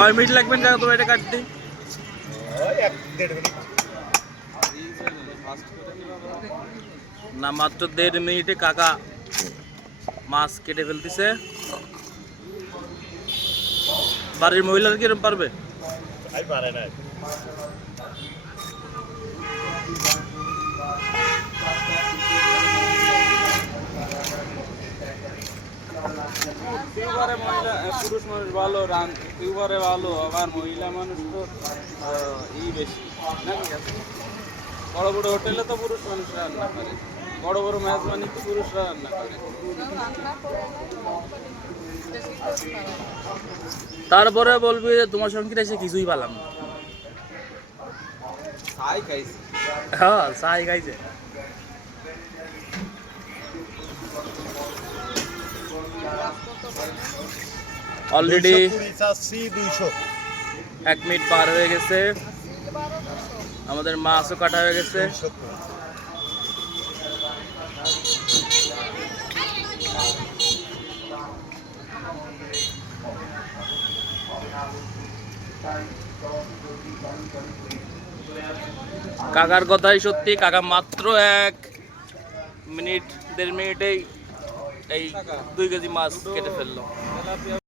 কয় মিনিট লাগবেন কাকা তোমার এটা কাটতে? না মাত্র 1.5 মিনিটে কাকা মাছ কেটে ফেলতেছে। বাড়ির মহিলারা কি এরকম পারবে? পারে না। পুরুষ মানুষ ভালো ফিউবারে ভালো, আবার মহিলা মানুষ তো বেশি নাকি। বড় বড় হোটেলে তো পুরুষ মানুষরা রান্না করে, বড় বড় মেজবানি তো পুরুষরা রান্না করে। তারপরে বলবি যে তোমার সঙ্গে এসে কিছুই পালাম না। ছাই খাইছি। হ্যাঁ চাই খাইছে। অলরেডি 1 মিনিট পার হয়ে গেছে, আমাদের মাছও কাটা হয়ে গেছে। কাকার কথাই সত্যি, কাকা মাত্র 1 মিনিট 1.5 মিনিটেই এই 2 কেজি মাছ কেটে ফেললো।